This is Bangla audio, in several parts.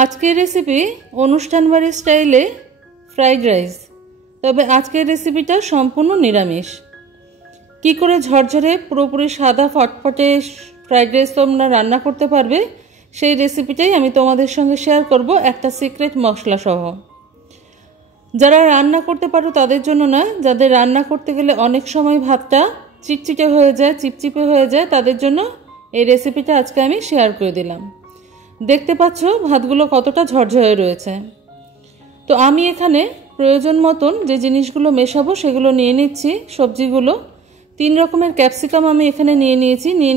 আজকের রেসিপি অনুষ্ঠান বাড়ি স্টাইলে ফ্রাইড রাইস। তবে আজকের রেসিপিটা সম্পূর্ণ নিরামিষ। কি করে ঝরঝরে পুরোপুরি সাদা ফটফটে ফ্রাইড রাইস তোমরা রান্না করতে পারবে সেই রেসিপিটাই আমি তোমাদের সঙ্গে শেয়ার করব, একটা সিক্রেট মশলা সহ। যারা রান্না করতে পারো তাদের জন্য নয়, যাদের রান্না করতে গেলে অনেক সময় ভাতটা চিটচিটে হয়ে যায়, চিপচিপে হয়ে যায়, তাদের জন্য এই রেসিপিটা আজকে আমি শেয়ার করে দিলাম। দেখতে পাচ্ছ ভাতগুলো কতটা ঝরঝরে রয়েছে। তো আমি এখানে প্রয়োজন মতন যে জিনিসগুলো মেশাবো সেগুলো নিয়ে নিচ্ছি। সবজিগুলো 3 রকমের ক্যাপসিকাম আমি এখানে নিয়ে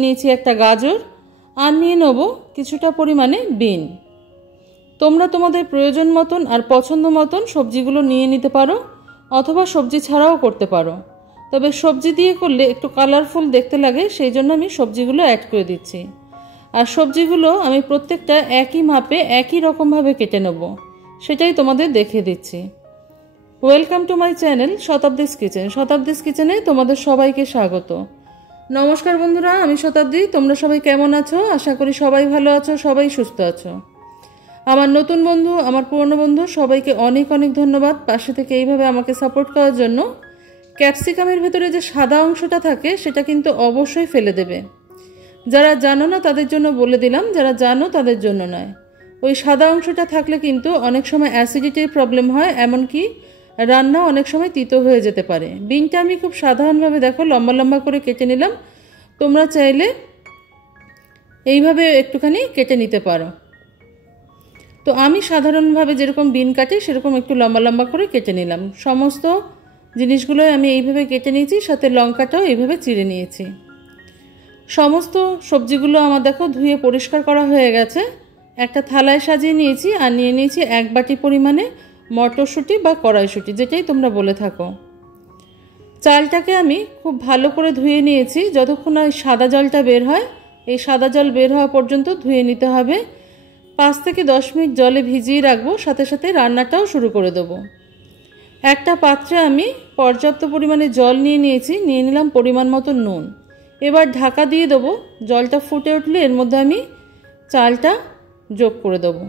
নিয়েছি একটা গাজর, আর নিয়ে নেব কিছুটা পরিমাণে বিন। তোমরা তোমাদের প্রয়োজন মতন আর পছন্দ মতন সবজিগুলো নিয়ে নিতে পারো, অথবা সবজি ছাড়াও করতে পারো। তবে সবজি দিয়ে করলে একটু কালারফুল দেখতে লাগে, সেই জন্য আমি সবজিগুলো অ্যাড করে দিচ্ছি। আর সবজিগুলো আমি প্রত্যেকটা একই মাপে একই রকমভাবে কেটে নেব, সেটাই তোমাদের দেখিয়ে দিচ্ছি। Welcome to my channel Shatabdi's kitchen. Shatabdi's কিচেনে তোমাদের সবাইকে স্বাগত। নমস্কার বন্ধুরা, আমি শতাব্দী। তোমরা সবাই কেমন আছো? আশা করি সবাই ভালো আছো, সবাই সুস্থ আছো। আমার নতুন বন্ধু, আমার পুরনো বন্ধু, সবাইকে অনেক অনেক ধন্যবাদ পাশে থেকে এইভাবে আমাকে সাপোর্ট করার জন্য। ক্যাপসিকামের ভেতরে যে সাদা অংশটা থাকে সেটা কিন্তু অবশ্যই ফেলে দেবে। যারা জানো না তাদের জন্য বলে দিলাম, যারা জানো তাদের জন্য নয়। ওই সাদা অংশটা থাকলে কিন্তু অনেক সময় অ্যাসিডিটির প্রবলেম হয়, এমনকি রান্না অনেক সময় তিতো হয়ে যেতে পারে। বিনটা আমি খুব সাধারণভাবে দেখো লম্বা লম্বা করে কেটে নিলাম। তোমরা চাইলে এইভাবে একটুখানি কেটে নিতে পারো। তো আমি সাধারণভাবে যেরকম বিন কাটি সেরকম একটু লম্বা লম্বা করে কেটে নিলাম। সমস্ত জিনিসগুলোই আমি এইভাবে কেটে নিয়েছি, সাথে লঙ্কাটাও এইভাবে চিড়ে নিয়েছি। সমস্ত সবজিগুলো আমার দেখো ধুয়ে পরিষ্কার করা হয়ে গেছে। একটা থালায় সাজিয়ে নিয়েছি, আর নিয়ে নিয়েছি 1 বাটি পরিমাণে মটরশুঁটি বা কড়াইশুঁটি, যেটাই তোমরা বলে থাকো। চালটাকে আমি খুব ভালো করে ধুয়ে নিয়েছি। যতক্ষণ না সাদা জলটা বের হয়, এই সাদা জল বের হওয়া পর্যন্ত ধুয়ে নিতে হবে। 5 থেকে 10 মিনিট জলে ভিজিয়ে রাখবো, সাথে সাথে রান্নাটাও শুরু করে দেবো। একটা পাত্রে আমি পর্যাপ্ত পরিমাণে জল নিয়ে নিলাম পরিমাণ মতো নুন। এবার ঢাকা দিয়ে দেবো। জলটা ফুটে উঠলে এর মধ্যে আমি চালটা যোগ করে দেবো।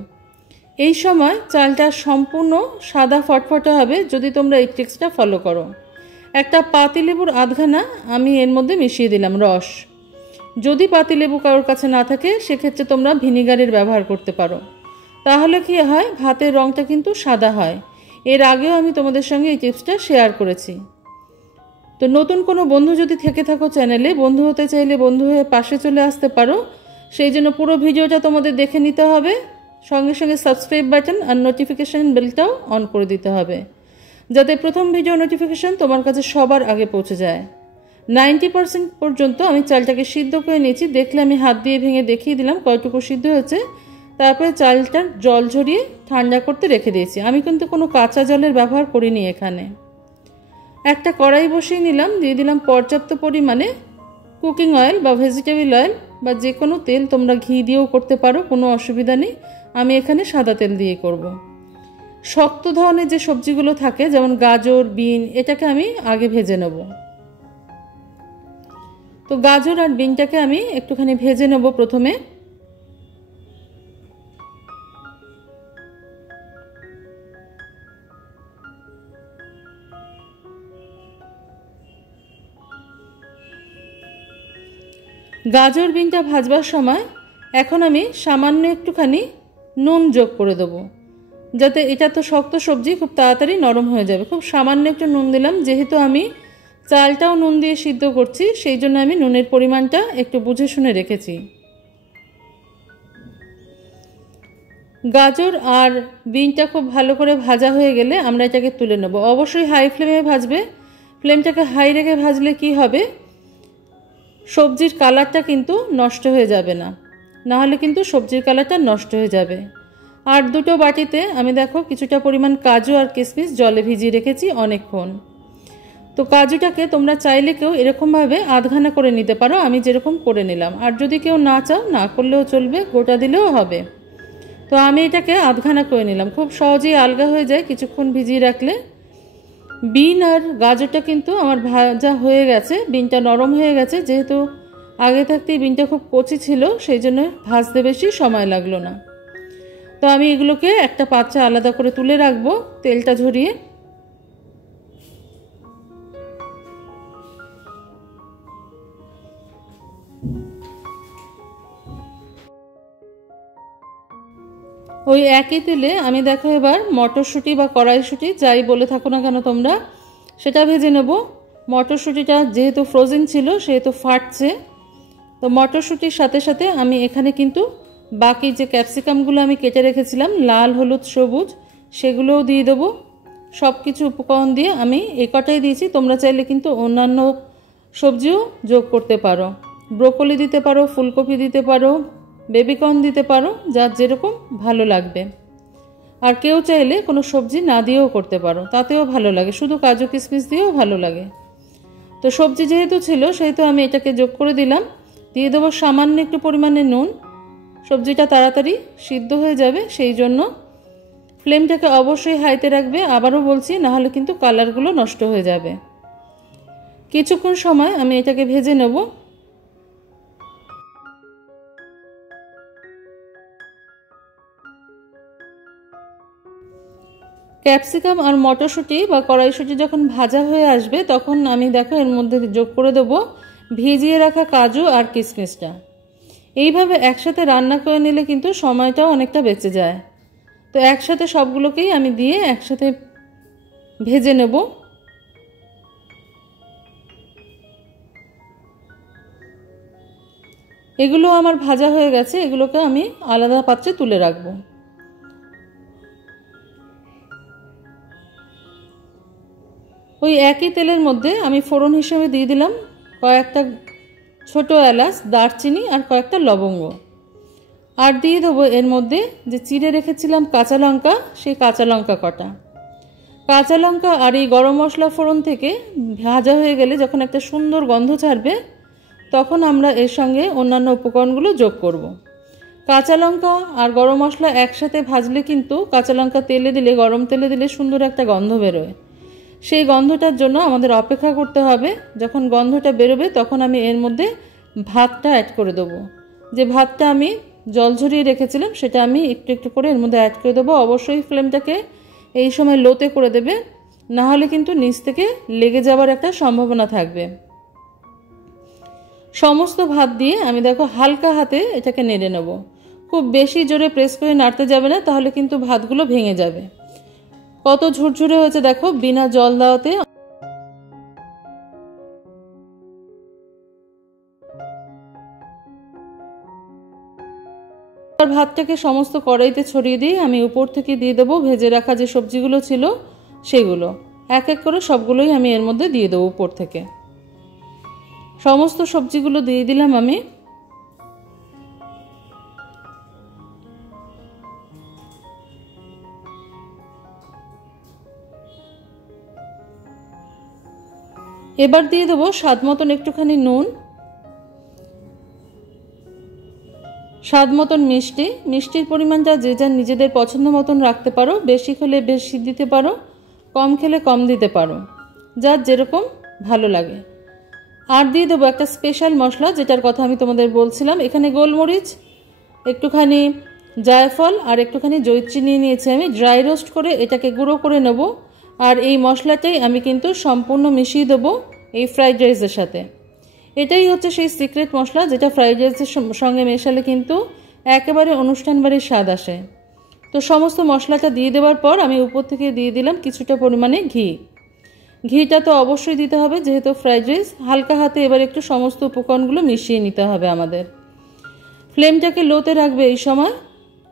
এই সময় চালটা সম্পূর্ণ সাদা ফটফটে হবে যদি তোমরা এই ট্রিক্সটা ফলো করো। একটা পাতিলেবুর আধখানা আমি এর মধ্যে মিশিয়ে দিলাম রস। যদি পাতিলেবু কারোর কাছে না থাকে সেক্ষেত্রে তোমরা ভিনিগারের ব্যবহার করতে পারো। তাহলে কি হয়, ভাতের রঙটা কিন্তু সাদা হয়। এর আগেও আমি তোমাদের সঙ্গে এই টিপসটা শেয়ার করেছি। তো নতুন কোনো বন্ধু যদি থেকে থাকো চ্যানেলে, বন্ধু হতে চাইলে বন্ধু হয়ে পাশে চলে আসতে পারো। সেই জন্য পুরো ভিডিওটা তোমাদের দেখে নিতে হবে, সঙ্গে সঙ্গে সাবস্ক্রাইব বাটন আর নোটিফিকেশান বেলটাও অন করে দিতে হবে, যাতে প্রথম ভিডিও নোটিফিকেশান তোমার কাছে সবার আগে পৌঁছে যায়। 90% পর্যন্ত আমি চালটাকে সিদ্ধ করে নিয়েছি। দেখলে আমি হাত দিয়ে ভেঙে দেখিয়ে দিলাম কয়টুকু সিদ্ধ হয়েছে। তারপরে চালটার জল ঝরিয়ে ঠান্ডা করতে রেখে দিয়েছি। আমি কিন্তু কোনো কাঁচা জলের ব্যবহার করিনি এখানে। একটা কড়াই বসিয়ে নিলাম, দিয়ে দিলাম পর্যাপ্ত পরিমাণে কুকিং অয়েল বা ভেজিটেবল অয়েল বা যে কোনো তেল, তোমরা ঘি দিয়েও করতে পারো, কোনো অসুবিধা নেই। আমি এখানে সাদা তেল দিয়ে করব। শক্ত ধরনের যে সবজিগুলো থাকে যেমন গাজর, বিন, এটাকে আমি আগে ভেজে নেব। তো গাজর আর বিনটাকে আমি একটুখানি ভেজে নেব প্রথমে। গাজর বিনটা ভাজবার সময় এখন আমি সামান্য একটুখানি নুন যোগ করে দেবো, যাতে এটা তো শক্ত সবজি, খুব তাড়াতাড়ি নরম হয়ে যাবে। খুব সামান্য একটু নুন দিলাম, যেহেতু আমি চালটাও নুন দিয়ে সিদ্ধ করছি সেই জন্য আমি নুনের পরিমাণটা একটু বুঝে শুনে রেখেছি। গাজর আর বিনটা খুব ভালো করে ভাজা হয়ে গেলে আমরা এটাকে তুলে নেব। অবশ্যই হাই ফ্লেমে ভাজবে। ফ্লেমটাকে হাই রেখে ভাজলে কি হবে, সবজির কালারটা কিন্তু নষ্ট হয়ে যাবে না, নাহলে কিন্তু সবজির কালারটা নষ্ট হয়ে যাবে। আর দুটো বাটিতে আমি দেখো কিছুটা পরিমাণ কাজু আর কিশমিশ জলে ভিজিয়ে রেখেছি অনেকক্ষণ। তো কাজুটাকে তোমরা চাইলে কেউ এরকমভাবে আধখানা করে নিতে পারো, আমি যেরকম করে নিলাম। আর যদি কেউ না চাও, না করলেও চলবে, গোটা দিলেও হবে। তো আমি এটাকে আধখানা করে নিলাম। খুব সহজেই আলগা হয়ে যায় কিছুক্ষণ ভিজিয়ে রাখলে। বিন আর গাজরটা কিন্তু আমার ভাজা হয়ে গেছে, বিনটা নরম হয়ে গেছে। যেহেতু আগে থাকতেই বিনটা খুব কচি ছিল সেই জন্য ভাজতে বেশি সময় লাগলো না। তো আমি এগুলোকে একটা পাত্রে আলাদা করে তুলে রাখবো তেলটা ঝরিয়ে। ওই একই তেলে আমি দেখো এবার মটরশুঁটি বা কড়াইশুঁটি যাই বলে থাকো না কেন তোমরা, সেটা ভেজে নেব। মটরশুঁটিটা যেহেতু ফ্রোজেন ছিল সেহেতু ফাটছে, তো মটরশুঁটির সাথে সাথে আমি এখানে কিন্তু বাকি যে ক্যাপসিকামগুলো আমি কেটে রেখেছিলাম লাল হলুদ সবুজ সেগুলোও দিয়ে দেবো। সব কিছু উপকরণ দিয়ে আমি এই কটাই দিয়েছি, তোমরা চাইলে কিন্তু অন্যান্য সবজিও যোগ করতে পারো, ব্রোকলি দিতে পারো, ফুলকপি দিতে পারো, বেবিকর্ন দিতে পারো, যার যেরকম ভালো লাগবে। আর কেউ চাইলে কোনো সবজি না দিয়েও করতে পারো, তাতেও ভালো লাগে, শুধু কাজু কিশমিশ দিয়েও ভালো লাগে। তো সবজি যেহেতু ছিল সেহেতু আমি এটাকে যোগ করে দিলাম। দিয়ে দেবো সামান্য একটু পরিমাণে নুন, সবজিটা তাড়াতাড়ি সিদ্ধ হয়ে যাবে সেই জন্য। ফ্লেমটাকে অবশ্যই হাইতে রাখবে, আবারও বলছি, নাহলে কিন্তু কালারগুলো নষ্ট হয়ে যাবে। কিছুক্ষণ সময় আমি এটাকে ভেজে নেব। ক্যাপসিকাম আর মটরশুঁটি বা কড়াইশুঁটি যখন ভাজা হয়ে আসবে তখন আমি দেখো এর মধ্যে যোগ করে দেবো ভিজিয়ে রাখা কাজু আর কিশমিশটা। এইভাবে একসাথে রান্না করে নিলে কিন্তু সময়টাও অনেকটা বেঁচে যায়। তো একসাথে সবগুলোকেই আমি দিয়ে একসাথে ভেজে নেব। এগুলো আমার ভাজা হয়ে গেছে, এগুলোকে আমি আলাদা পাত্রে তুলে রাখবো। ওই একই তেলের মধ্যে আমি ফোড়ন হিসেবে দিয়ে দিলাম কয়েকটা ছোট এলাচ, দারচিনি আর কয়েকটা লবঙ্গ। আর দিয়ে দেবো এর মধ্যে যে চিড়ে রেখেছিলাম কাঁচা লঙ্কা, সেই কাঁচা লঙ্কা কটা। কাঁচা লঙ্কা আর এই গরম মশলা ফোড়ন থেকে ভাজা হয়ে গেলে যখন একটা সুন্দর গন্ধ ছাড়বে তখন আমরা এর সঙ্গে অন্যান্য উপকরণগুলো যোগ করব। কাঁচা লঙ্কা আর গরম মশলা একসাথে ভাজলে কিন্তু কাঁচা লঙ্কা তেলে দিলে, গরম তেলে দিলে সুন্দর একটা গন্ধ বেরোয়। সেই গন্ধটার জন্য আমাদের অপেক্ষা করতে হবে। যখন গন্ধটা বেরোবে তখন আমি এর মধ্যে ভাতটা অ্যাড করে দেবো। যে ভাতটা আমি জল ঝরিয়ে রেখেছিলাম সেটা আমি একটু একটু করে এর মধ্যে অ্যাড করে দেবো। অবশ্যই ফ্লেমটাকে এই সময় লোতে করে দেবে, না হলে কিন্তু নিচ থেকে লেগে যাওয়ার একটা সম্ভাবনা থাকবে। সমস্ত ভাত দিয়ে আমি দেখো হালকা হাতে এটাকে নেড়ে নেব। খুব বেশি জোরে প্রেস করে নাড়তে যাবে না, তাহলে কিন্তু ভাতগুলো ভেঙে যাবে। কত ঝুরঝুরে হয়েছে দেখো বিনা জল দেওয়াতে। ভাতটাকে সমস্ত কড়াইতে ছড়িয়ে দিয়ে আমি উপর থেকে দিয়ে দেবো ভেজে রাখা যে সবজিগুলো ছিল সেগুলো। এক এক করে সবগুলোই আমি এর মধ্যে দিয়ে দেবো উপর থেকে। সমস্ত সবজিগুলো দিয়ে দিলাম আমি। এবার দিয়ে দেবো স্বাদ মতন একটুখানি নুন, স্বাদ মতন মিষ্টি। মিষ্টির পরিমাণটা যে যার নিজেদের পছন্দ মতন রাখতে পারো, বেশি খেলে বেশি দিতে পারো, কম খেলে কম দিতে পারো, যার যেরকম ভালো লাগে। আর দিয়ে দেবো একটা স্পেশাল মশলা যেটার কথা আমি তোমাদের বলছিলাম। এখানে গোলমরিচ, একটুখানি জায়ফল আর একটুখানি জয়িত্রী নিয়ে নিয়েছি আমি। ড্রাই রোস্ট করে এটাকে গুঁড়ো করে নেব। আর এই মশলাটাই আমি কিন্তু সম্পূর্ণ মিশিয়ে দেবো এই ফ্রাইড রাইসের সাথে। এটাই হচ্ছে সেই সিক্রেট মশলা যেটা ফ্রাইড রাইসের সঙ্গে মেশালে কিন্তু একেবারে অনুষ্ঠান বাড়ির স্বাদ আসে। তো সমস্ত মশলাটা দিয়ে দেওয়ার পর আমি উপর থেকে দিয়ে দিলাম কিছুটা পরিমাণে ঘি। ঘিটা তো অবশ্যই দিতে হবে যেহেতু ফ্রাইড রাইস। হালকা হাতে এবার একটু সমস্ত উপকরণগুলো মিশিয়ে নিতে হবে আমাদের। ফ্লেমটাকে লোতে রাখবে, এই সময়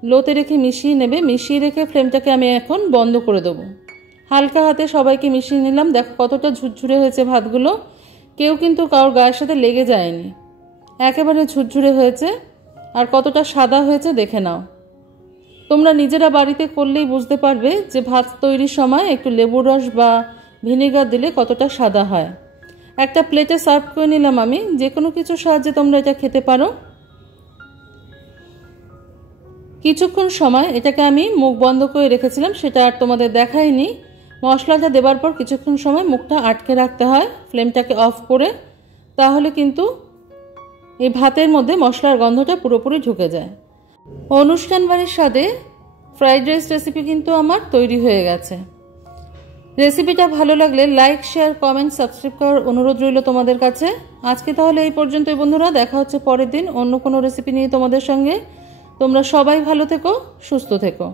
লোতে রেখে মিশিয়ে নেবে। মিশিয়ে রেখে ফ্লেমটাকে আমি এখন বন্ধ করে দেবো। হালকা হাতে সবাইকে মিশিয়ে নিলাম। দেখো কতটা ঝুরঝুরে হয়েছে ভাতগুলো, কেউ কিন্তু কারোর গায়ের সাথে লেগে যায়নি, একেবারে ঝুরঝুরে হয়েছে। আর কতটা সাদা হয়েছে দেখে নাও। তোমরা নিজেরা বাড়িতে করলেই বুঝতে পারবে যে ভাত তৈরির সময় একটু লেবুর রস বা ভিনেগার দিলে কতটা সাদা হয়। একটা প্লেটে সার্ভ করে নিলাম আমি। যে কোনো কিছুর সাহায্যে তোমরা এটা খেতে পারো। কিছুক্ষণ সময় এটাকে আমি মুখ বন্ধ করে রেখেছিলাম, সেটা আর তোমাদের দেখাইনি। মশলাটা দেবার পর কিছুক্ষণ সময় মুখটা আটকে রাখতে হয় ফ্লেমটাকে অফ করে, তাহলে কিন্তু এই ভাতের মধ্যে মশলার গন্ধটা পুরোপুরি ঢুকে যায়। অনুষ্ঠান বাড়ির স্বাদে ফ্রাইড রাইস রেসিপি কিন্তু আমার তৈরি হয়ে গেছে। রেসিপিটা ভালো লাগলে লাইক, শেয়ার, কমেন্ট, সাবস্ক্রাইব করার অনুরোধ রইল তোমাদের কাছে। আজকে তাহলে এই পর্যন্তই বন্ধুরা, দেখা হচ্ছে পরের দিন অন্য কোনো রেসিপি নিয়ে তোমাদের সঙ্গে। তোমরা সবাই ভালো থেকো, সুস্থ থেকো।